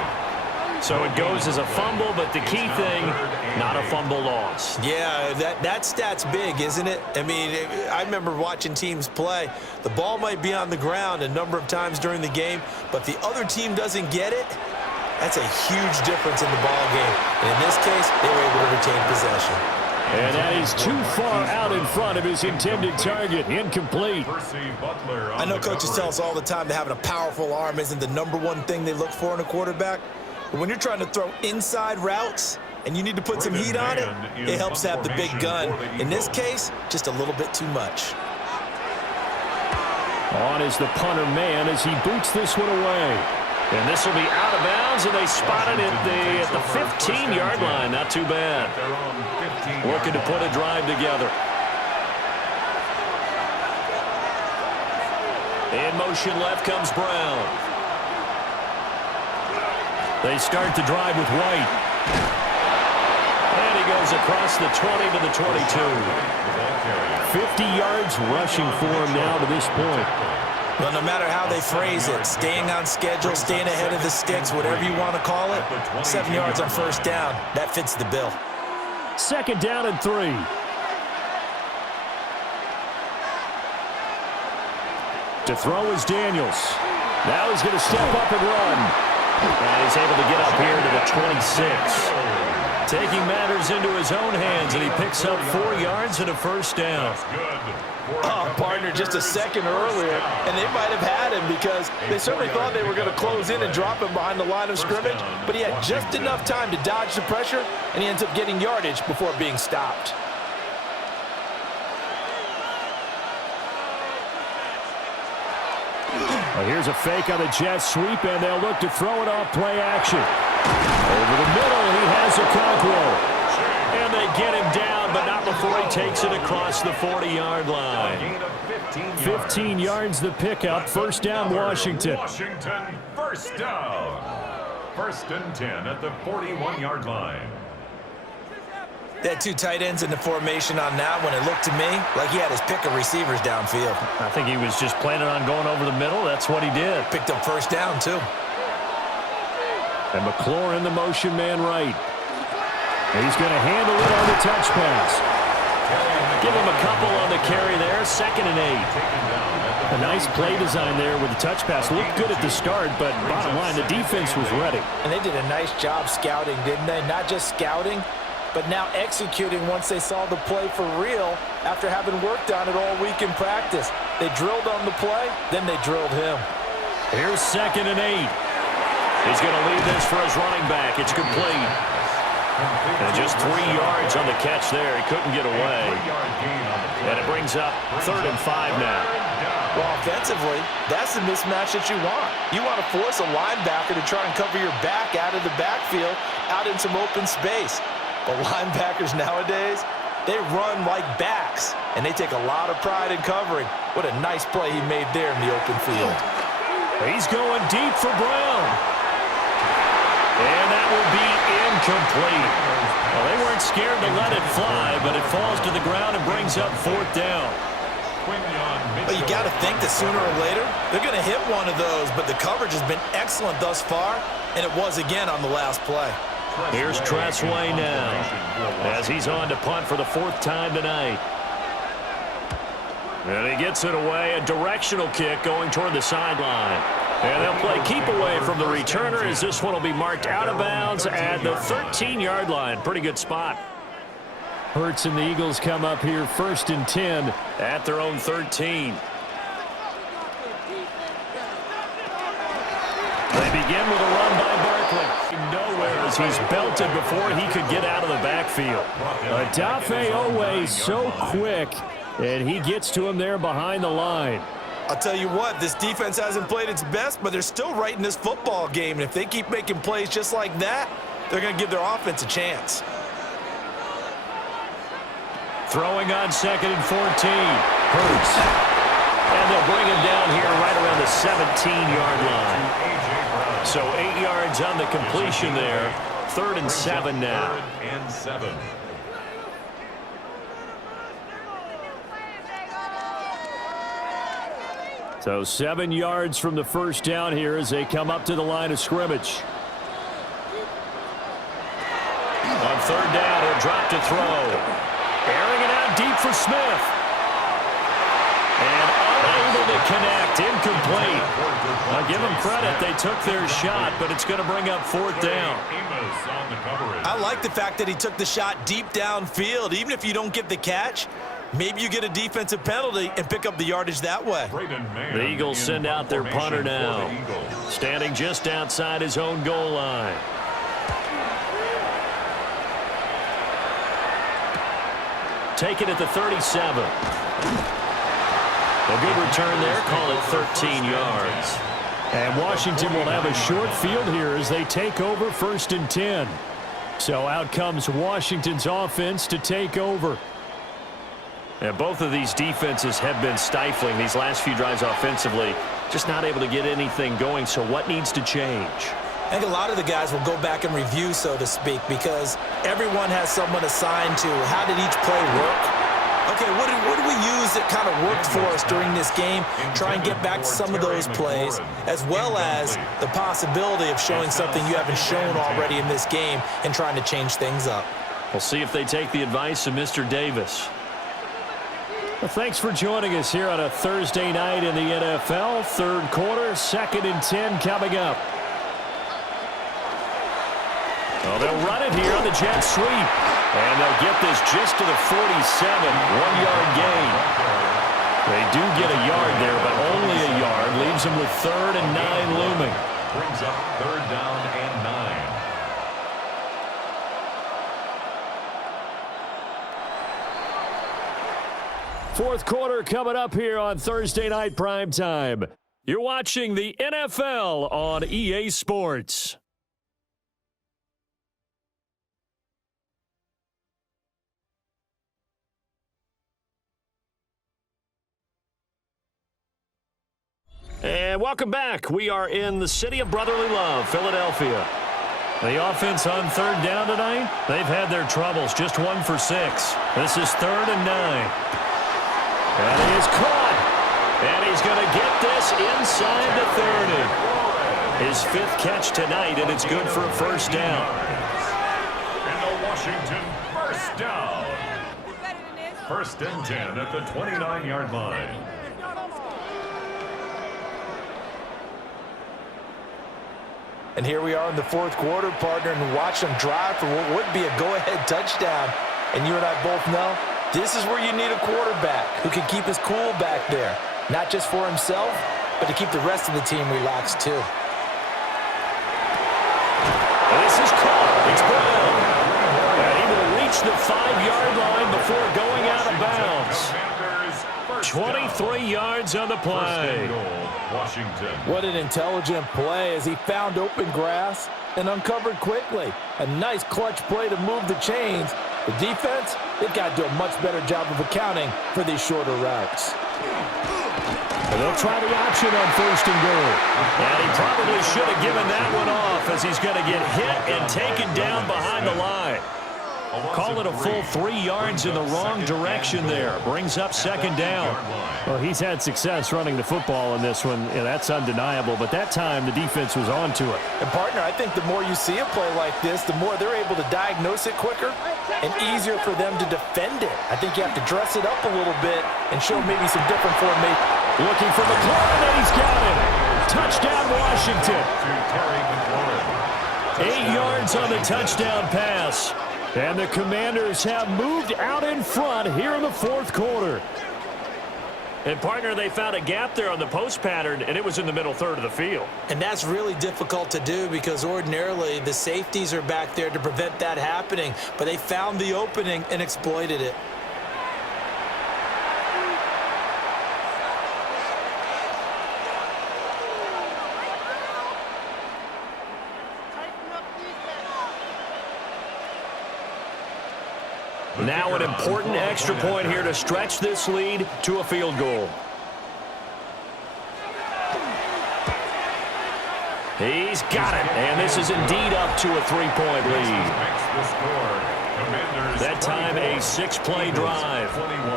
So it goes as a fumble, but the key thing, not a fumble loss. Yeah, that stat's big, isn't it? I mean, I remember watching teams play. The ball might be on the ground a number of times during the game, but the other team doesn't get it. That's a huge difference in the ball game. And in this case, they were able to retain possession. And that is too far out in front of his intended target. Incomplete. I know coaches tell us all the time that having a powerful arm isn't the #1 thing they look for in a quarterback. But when you're trying to throw inside routes and you need to put some heat on it, it helps to have the big gun. In this case, just a little bit too much. On is the punter man as he boots this one away. And this will be out of bounds, and they spotted it at the 15-yard line. Not too bad. Looking to put a drive together. In motion left comes Brown. They start the drive with White. And he goes across the 20 to the 22. 50 yards rushing for him now to this point. Well, no matter how they phrase it, staying on schedule, staying ahead of the sticks, whatever you want to call it, 7 yards on 1st down, that fits the bill. 2nd down and 3. To throw is Daniels. Now he's going to step up and run. And he's able to get up here to the 26. Taking matters into his own hands, and he picks up 4 yards and a 1st down. Oh, partner, just a second earlier, and they might have had him because they certainly thought they were going to close in and drop him behind the line of scrimmage, but he had just enough time to dodge the pressure, and he ends up getting yardage before being stopped. Well, here's a fake on the jet sweep, and they'll look to throw it off play action. Over the middle, he has a Conqueror. And they get him down, but not before he takes it across the 40-yard line. Gain of 15 yards the pickup. First down, Washington. Washington, first down. First and 10 at the 41-yard line. They had two tight ends in the formation on that one. It looked to me like he had his pick of receivers downfield. I think he was just planning on going over the middle. That's what he did. Picked up first down, too. And McLaurin in the motion man right. He's going to handle it on the touch pass. Give him a couple on the carry there. 2nd and 8. A nice play design there with the touch pass. Looked good at the start, but bottom line, the defense was ready. And they did a nice job scouting, didn't they? Not just scouting, but now executing once they saw the play for real after having worked on it all week in practice. They drilled on the play, then they drilled him. Here's 2nd and 8. He's going to leave this for his running back. It's complete. And just 3 yards on the catch there. He couldn't get away. And it brings up 3rd and 5 now. Well, offensively, that's the mismatch that you want. You want to force a linebacker to try and cover your back out of the backfield, out in some open space. But linebackers nowadays, they run like backs, and they take a lot of pride in covering. What a nice play he made there in the open field. He's going deep for Brown. And that will be incomplete. Well, they weren't scared to let it fly, but it falls to the ground and brings up 4th down. Well, you got to think that sooner or later, they're going to hit one of those, but the coverage has been excellent thus far, and it was again on the last play. Here's Tressway now as he's on to punt for the 4th time tonight. And he gets it away, a directional kick going toward the sideline. And they'll play keep away from the returner as this one will be marked out of bounds at the 13-yard line. Pretty good spot. Hurts and the Eagles come up here 1st and 10 at their own 13. They begin with a run by Barkley. Nowhere as he's belted before he could get out of the backfield. Adafe Owe so quick, and he gets to him there behind the line. I'll tell you what, this defense hasn't played its best, but they're still right in this football game. And if they keep making plays just like that, they're going to give their offense a chance. Throwing on 2nd and 14. Hurts. And they'll bring him down here right around the 17-yard line. So 8 yards on the completion there. 3rd and 7 now. 3rd and 7. So 7 yards from the first down here as they come up to the line of scrimmage. On 3rd down, he'll drop to throw. Airing it out deep for Smith. And unable to connect. Incomplete. I'll give them credit. They took their shot, but it's going to bring up 4th down. I like the fact that he took the shot deep downfield. Even if you don't get the catch, maybe you get a defensive penalty and pick up the yardage that way. The Eagles send out their punter now. Standing just outside his own goal line. Taken at the 37. A good return there. Call it 13 yards. And Washington will have a short field here as they take over 1st and 10. So out comes Washington's offense to take over. And both of these defenses have been stifling these last few drives offensively. Just not able to get anything going. So what needs to change? I think a lot of the guys will go back and review, so to speak, because everyone has someone assigned to how did each play work. Okay, what did we use that kind of worked for us during this game? Try and get back to some of those plays, as well as the possibility of showing something you haven't shown already in this game and trying to change things up. We'll see if they take the advice of Mr. Davis. Well, thanks for joining us here on a Thursday night in the NFL. 3rd quarter, 2nd and 10 coming up. Well, they'll run it here on the jet sweep. And they'll get this just to the 47, 1-yard gain. They do get a yard there, but only a yard. Leaves them with 3rd and 9 looming. Brings up 3rd down and 9. 4th quarter coming up here on Thursday Night Primetime. You're watching the NFL on EA Sports. And welcome back. We are in the city of brotherly love, Philadelphia. The offense on third down tonight, they've had their troubles, just 1 for 6. This is 3rd and 9. And he is caught. And he's going to get this inside the 30. His 5th catch tonight, and it's good for a first down. And the Washington first down. 1st and 10 at the 29-yard line. And here we are in the 4th quarter, partner, and watch them drive for what would be a go-ahead touchdown. And you and I both know this is where you need a quarterback who can keep his cool back there. Not just for himself, but to keep the rest of the team relaxed too. This is caught. It's Brown. And he will reach the 5-yard line before going out of bounds. 23 yards on the play. Washington. What an intelligent play as he found open grass and uncovered quickly. A nice clutch play to move the chains. The defense, they've got to do a much better job of accounting for these shorter routes. And they'll try the option on 1st and goal. And he probably should have given that one off as he's going to get hit and taken down behind the line. Call it a full 3 yards in the wrong direction there. Brings up 2nd down. Well, he's had success running the football in this one. Yeah, that's undeniable. But that time, the defense was on to it. And, partner, I think the more you see a play like this, the more they're able to diagnose it quicker and easier for them to defend it. I think you have to dress it up a little bit and show maybe some different formation. Looking for McLaurin, and he's got it. Touchdown, Washington. 8 yards on the touchdown pass. And the Commanders have moved out in front here in the 4th quarter. And, partner, they found a gap there on the post pattern, and it was in the middle third of the field. And that's really difficult to do because ordinarily the safeties are back there to prevent that happening. But they found the opening and exploited it. Now an important extra point here to stretch this lead to a field goal. He's got it, and this is indeed up to a 3-point lead. That time a 6-play drive.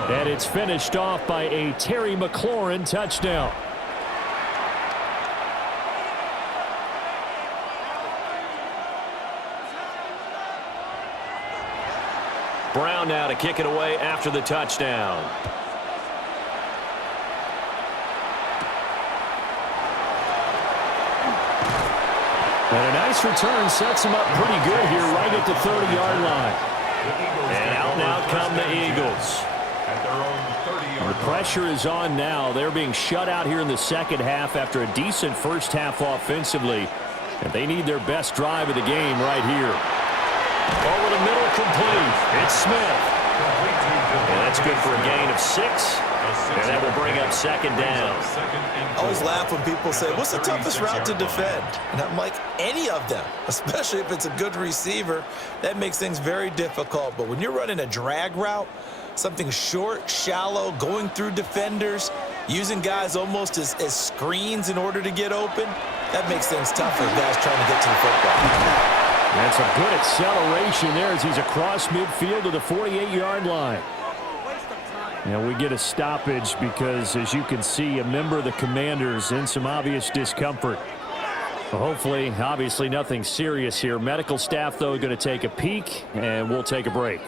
And it's finished off by a Terry McLaurin touchdown. Brown now to kick it away after the touchdown. And a nice return sets him up pretty good here right at the 30-yard line. And out come the Eagles. The pressure is on now. They're being shut out here in the second half after a decent first half offensively. And they need their best drive of the game right here. Over the middle, complete. It's Smith. And that's good for a gain of 6. And that will bring up 2nd down. I always laugh when people say, what's the toughest route to defend? And I'm like, any of them, especially if it's a good receiver. That makes things very difficult. But when you're running a drag route, something short, shallow, going through defenders, using guys almost as screens in order to get open, that makes things tough for guys trying to get to the football. That's a good acceleration there as he's across midfield to the 48-yard line. Now we get a stoppage because, as you can see, a member of the Commanders in some obvious discomfort. Well, hopefully, obviously nothing serious here. Medical staff, though, going to take a peek, and we'll take a break.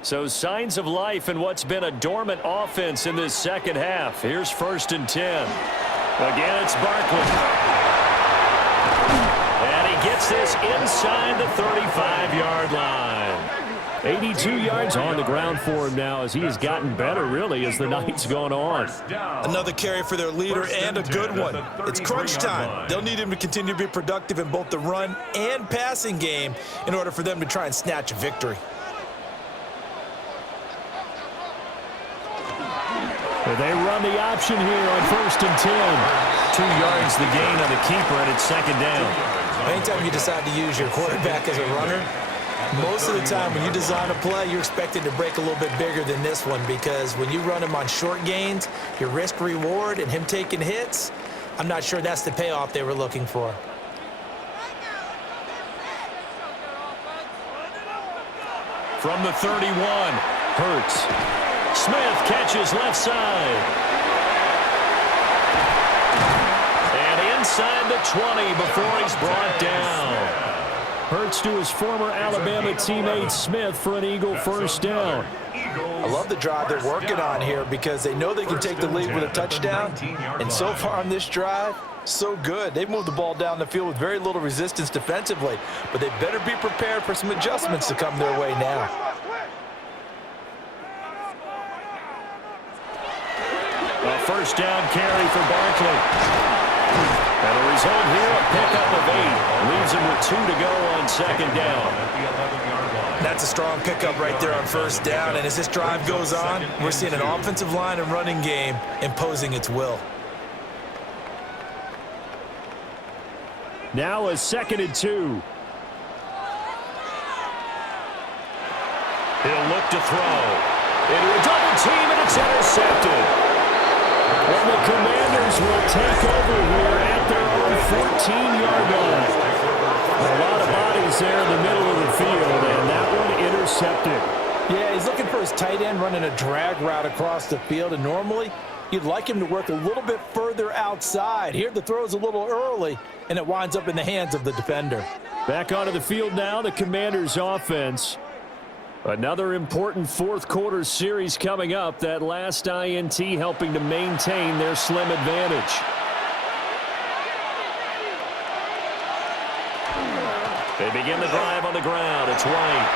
So signs of life in what's been a dormant offense in this second half. Here's 1st and 10. Again, it's Barkley. And he gets this inside the 35-yard line. 82 yards on the ground for him now as he has gotten better, really, as the night's gone on. Another carry for their leader and a good one. It's crunch time. They'll need him to continue to be productive in both the run and passing game in order for them to try and snatch a victory. They run the option here on 1st and 10. 2 yards the gain on the keeper, and it's 2nd down. Anytime you decide to use your quarterback as a runner, most of the time when you design a play, you're expected to break a little bit bigger than this one, because when you run him on short gains, your risk-reward and him taking hits, I'm not sure that's the payoff they were looking for. From the 31, Hurts. Smith catches left side. And inside the 20 before he's brought down. Hurts to his former Alabama teammate Smith for an Eagle 1st down. I love the drive they're working on here because they know they can take the lead with a touchdown. And so far on this drive, so good. They've moved the ball down the field with very little resistance defensively, but they better be prepared for some adjustments to come their way now. A 1st down carry for Barkley. And the result here, a pickup of 8. Leaves him with 2 to go on 2nd down. That's a strong pickup right there on 1st down. And as this drive goes on, we're seeing an offensive line and running game imposing its will. Now a 2nd and 2. He'll look to throw. Into a double team, and it's intercepted. And the Commanders will take over here at their own 14-yard line. A lot of bodies there in the middle of the field, and that one intercepted. Yeah, he's looking for his tight end running a drag route across the field, and normally you'd like him to work a little bit further outside. Here the throw's a little early, and it winds up in the hands of the defender. Back onto the field now, the Commanders' offense. Another important 4th quarter series coming up. That last INT helping to maintain their slim advantage. They begin the drive on the ground. It's White.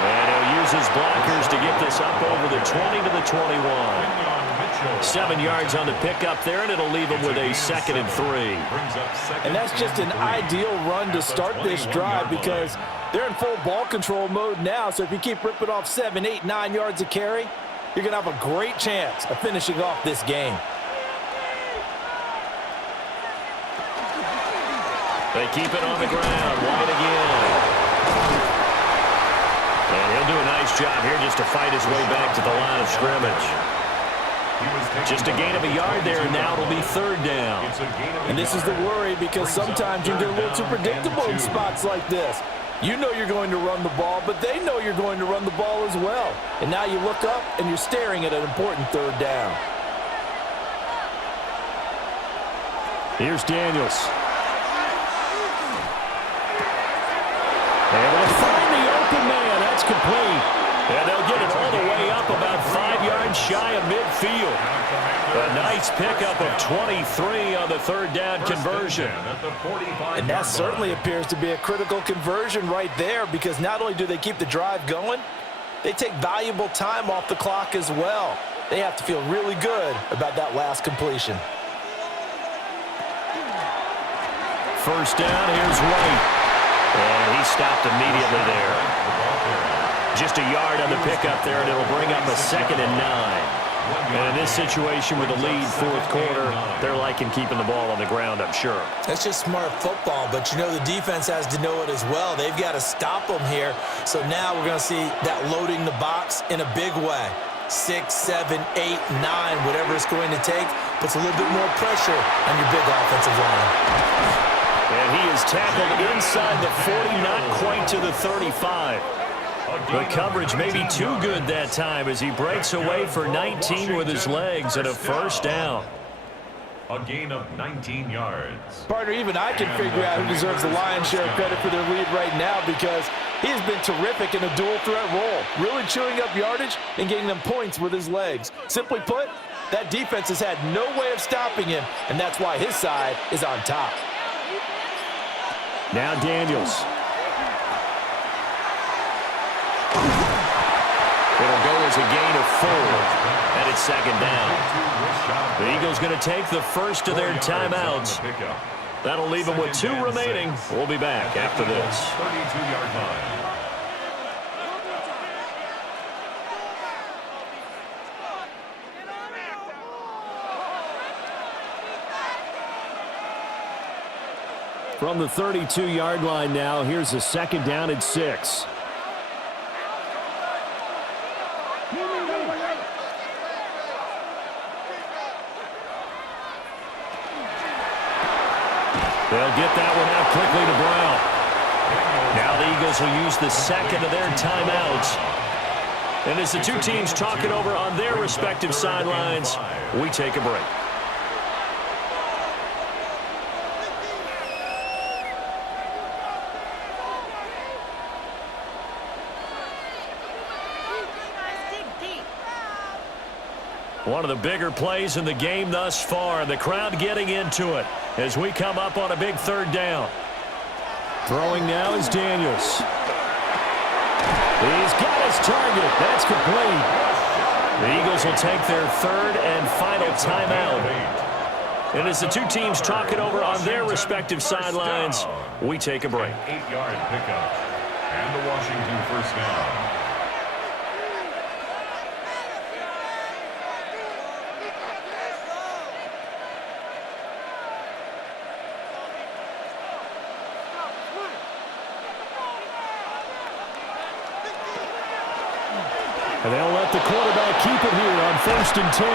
And he'll use his blockers to get this up over the 20 to the 21. 7 yards on the pickup there, and it'll leave him with a 2nd and 3. And that's just an ideal run to start this drive because they're in full ball control mode now. So if you keep ripping off 7, 8, 9 yards of carry, you're going to have a great chance of finishing off this game. They keep it on the ground. White again. And he'll do a nice job here just to fight his way back to the line of scrimmage. Just a gain of a yard there, and now it'll be 3rd down. And this is the worry because sometimes you get a little too predictable in spots like this. You know you're going to run the ball, but they know you're going to run the ball as well. And now you look up, and you're staring at an important 3rd down. Here's Daniels. Able to find the open man. That's complete. And they'll get it all the way up about 5 yards shy of midfield. A nice pickup of 23 on the 3rd down conversion. And that certainly appears to be a critical conversion right there because not only do they keep the drive going, they take valuable time off the clock as well. They have to feel really good about that last completion. 1st down, here's White. And he stopped immediately there. Just a yard on the pickup there, and it'll bring up a 2nd and 9. And in this situation with a lead 4th quarter, they're liking keeping the ball on the ground, I'm sure. That's just smart football, but you know the defense has to know it as well. They've got to stop them here. So now we're going to see that loading the box in a big way. 6, 7, 8, 9, whatever it's going to take, puts a little bit more pressure on your big offensive line. And he is tackled inside the 40, not quite to the 35. The coverage may be too good that time as he breaks away for 19 with his legs and a 1st down. A gain of 19 yards. Partner, even I can figure out who deserves the lion's share of credit for their lead right now because he has been terrific in a dual threat role, really chewing up yardage and getting them points with his legs. Simply put, that defense has had no way of stopping him, and that's why his side is on top. Now Daniels. It'll go as a gain of 4, and it's 2nd down. The Eagles going to take the first of their timeouts. That'll leave them with 2 remaining. We'll be back after this. 32-yard line. From the 32-yard line now, here's a 2nd down and 6. They'll get that one out quickly to Brown. Now the Eagles will use the second of their timeouts. And as the two teams talk it over on their respective sidelines, we take a break. One of the bigger plays in the game thus far. The crowd getting into it as we come up on a big 3rd down. Throwing now is Daniels. He's got his target. That's complete. The Eagles will take their 3rd and final timeout. And as the two teams talk it over on their respective sidelines, we take a break. 8-yard pickup. And the Washington 1st down. And they'll let the quarterback keep it here on 1st and 10.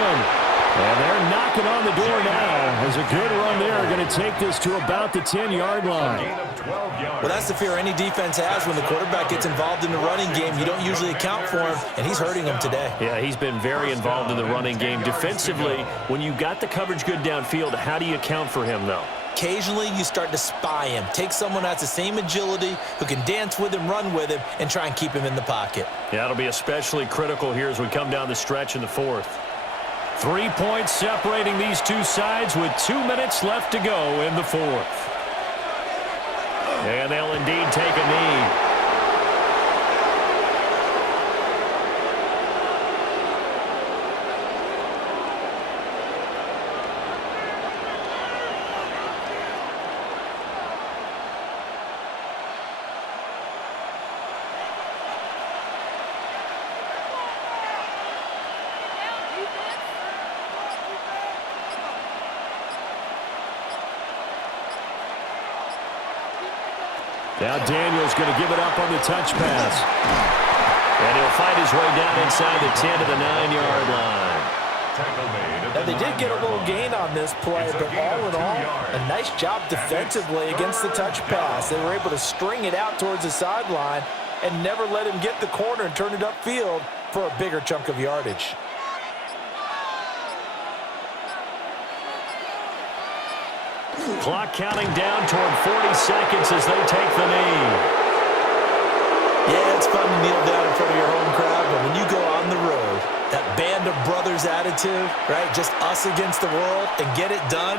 And they're knocking on the door now. As a good run there, going to take this to about the 10-yard line. Well, that's the fear any defense has when the quarterback gets involved in the running game. You don't usually account for him, and he's hurting them today. Yeah, he's been very involved in the running game. Defensively, when you got the coverage good downfield, how do you account for him, though? Occasionally, you start to spy him. Take someone that has the same agility, who can dance with him, run with him, and try and keep him in the pocket. Yeah, it'll be especially critical here as we come down the stretch in the 4th. 3 points separating these two sides with 2 minutes left to go in the 4th. And they'll indeed take a knee. Now Daniels going to give it up on the touch pass. And he'll find his way down inside the 10 to the 9-yard line. Now, they did get a little gain on this play, but all in all, a nice job defensively against the touch pass. They were able to string it out towards the sideline and never let him get the corner and turn it upfield for a bigger chunk of yardage. Clock counting down toward 40 seconds as they take the knee. Yeah, it's fun to kneel down in front of your home crowd, but when you go on the road, that band of brothers attitude, right, just us against the world, and get it done,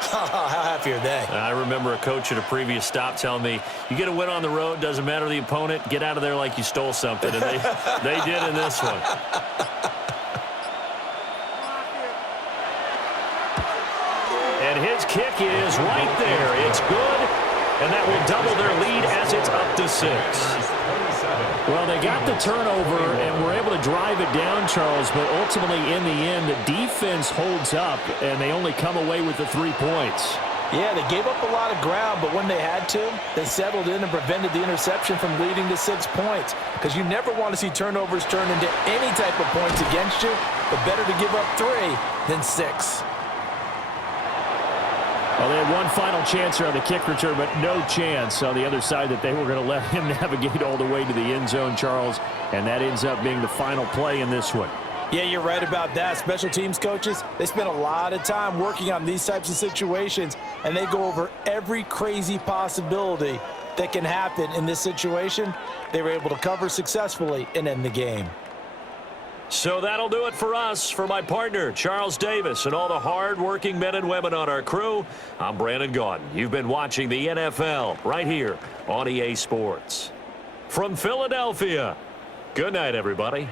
how happy are they? I remember a coach at a previous stop telling me, you get a win on the road, doesn't matter the opponent, get out of there like you stole something, and they did in this one. And his kick is right there. It's good, and that will double their lead as it's up to 6. Well, they got the turnover and were able to drive it down, Charles, but ultimately in the end, the defense holds up, and they only come away with the 3 points. Yeah, they gave up a lot of ground, but when they had to, they settled in and prevented the interception from leading to 6 points. Because you never want to see turnovers turn into any type of points against you, but better to give up 3 than 6. Well, they had one final chance here on the kick return, but no chance on the other side that they were going to let him navigate all the way to the end zone, Charles, and that ends up being the final play in this one. Yeah, you're right about that. Special teams coaches, they spend a lot of time working on these types of situations, and they go over every crazy possibility that can happen in this situation. They were able to cover successfully and end the game. So that'll do it for us. For my partner, Charles Davis, and all the hard-working men and women on our crew, I'm Brandon Gaudin. You've been watching the NFL right here on EA Sports. From Philadelphia, good night, everybody.